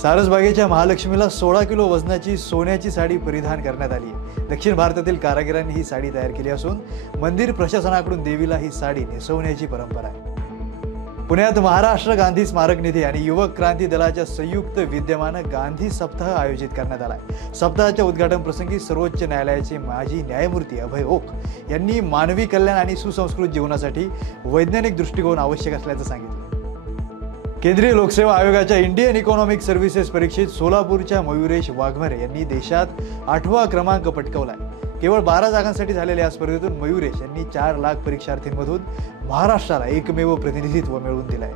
सारसबागेच्या महालक्ष्मीला 16 किलो वजनाची सोन्याची साडी परिधान करण्यात आली आहे। दक्षिण भारतातील कारागिरांनी ही साडी तयार केली असून मंदिर प्रशासनाकडून देवीला ही साडी नेसवण्याची परंपरा आहे। पुण्यात महाराष्ट्र गांधी स्मारक निधी आणि युवक क्रांती दलाच्या संयुक्त विद्यमाने गांधी सप्ताह आयोजित करण्यात आला आहे। सप्ताहाच्या उद्घाटन प्रसंगी सर्वोच्च न्यायालयाचे माजी न्यायमूर्ती अभय ओक यांनी मानवी कल्याण आणि सुसंस्कृत जीवनासाठी वैज्ञानिक दृष्टिकोन आवश्यक असल्याचं सांगितलं। केंद्रीय लोकसेवा आयोगाच्या इंडियन इकॉनॉमिक सर्व्हिसेस परीक्षेत सोलापूरच्या मयुरेश वाघमारे यांनी देशात 8वा क्रमांक पटकावलाय। केवळ 12 जागांसाठी झालेल्या या स्पर्धेतून मयुरेश यांनी 4 लाख परीक्षार्थींमधून महाराष्ट्राला एकमेव प्रतिनिधित्व मिळवून दिलंय।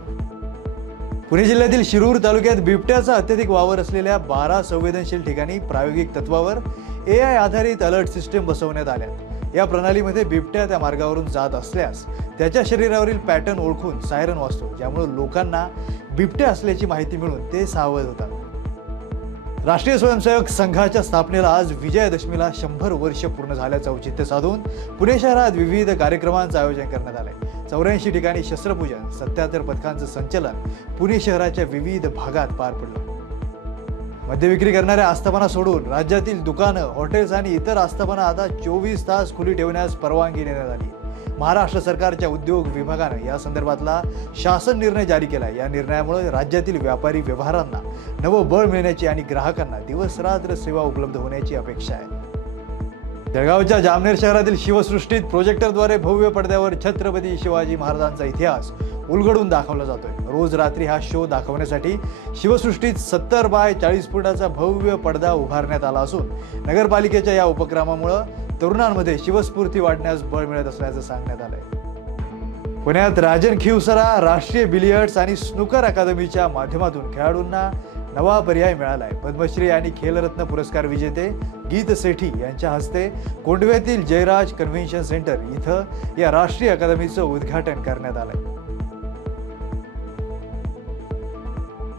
पुणे जिल्ह्यातील शिरूर तालुक्यात बिबट्याचा अत्यधिक वावर असलेल्या 12 संवेदनशील ठिकाणी प्रायोगिक तत्वावर AI आधारित अलर्ट सिस्टीम बसवण्यात आल्या। या प्रणालीमध्ये बिबट्या त्या मार्गावरून जात असल्यास त्याच्या शरीरावरील पॅटर्न ओळखून सायरन वाजतो, ज्यामुळे लोकांना बिबट्या असल्याची माहिती मिळून ते सावध होतात। राष्ट्रीय स्वयंसेवक संघाच्या स्थापनेला आज विजयादशमीला 100 वर्ष पूर्ण झाल्याचं औचित्य साधून पुणे शहरात विविध कार्यक्रमांचं आयोजन करण्यात आलंय। 84 ठिकाणी शस्त्रपूजन, 77 पथकांचं संचलन पुणे शहराच्या विविध भागात पार पडलं। मद्य विक्री करणाऱ्या आस्थापना सोडून राज्यातील दुकानं, हॉटेल्स आणि इतर आस्थापना आता 24 तास खुली ठेवण्यास परवानगी देण्यात आली। महाराष्ट्र सरकारच्या उद्योग विभागाने या संदर्भातला शासन निर्णय जारी केला। या निर्णयामुळे राज्यातील व्यापारी व्यवहारांना नवं बळ मिळण्याची आणि ग्राहकांना दिवसरात्र सेवा उपलब्ध होण्याची अपेक्षा आहे। जळगावच्या जामनेर शहरातील शिवसृष्टीत प्रोजेक्टरद्वारे भव्य पडद्यावर छत्रपती शिवाजी महाराजांचा इतिहास उलगडून दाखवला जातोय। रोज रात्री हा शो दाखवण्यासाठी शिवसृष्टीत 70 बाय 40 फुटाचा भव्य पडदा उभारण्यात आला असून नगरपालिकेच्या या उपक्रमामुळे तरुणांमध्ये शिवस्फूर्ती वाढण्यास बळ मिळत असल्याचं सांगण्यात आलंय। पुण्यात राजन खिवसरा राष्ट्रीय बिलियर्ड्स आणि स्नूकर अकादमीच्या माध्यमातून खेळाडूंना नवा पर्याय मिळालाय। पद्मश्री आणि खेलरत्न पुरस्कार विजेते गीत सेठी यांच्या हस्ते कोंडव्यातील जयराज कन्व्हेन्शन सेंटर इथं या राष्ट्रीय अकादमीचं उद्घाटन करण्यात आलंय।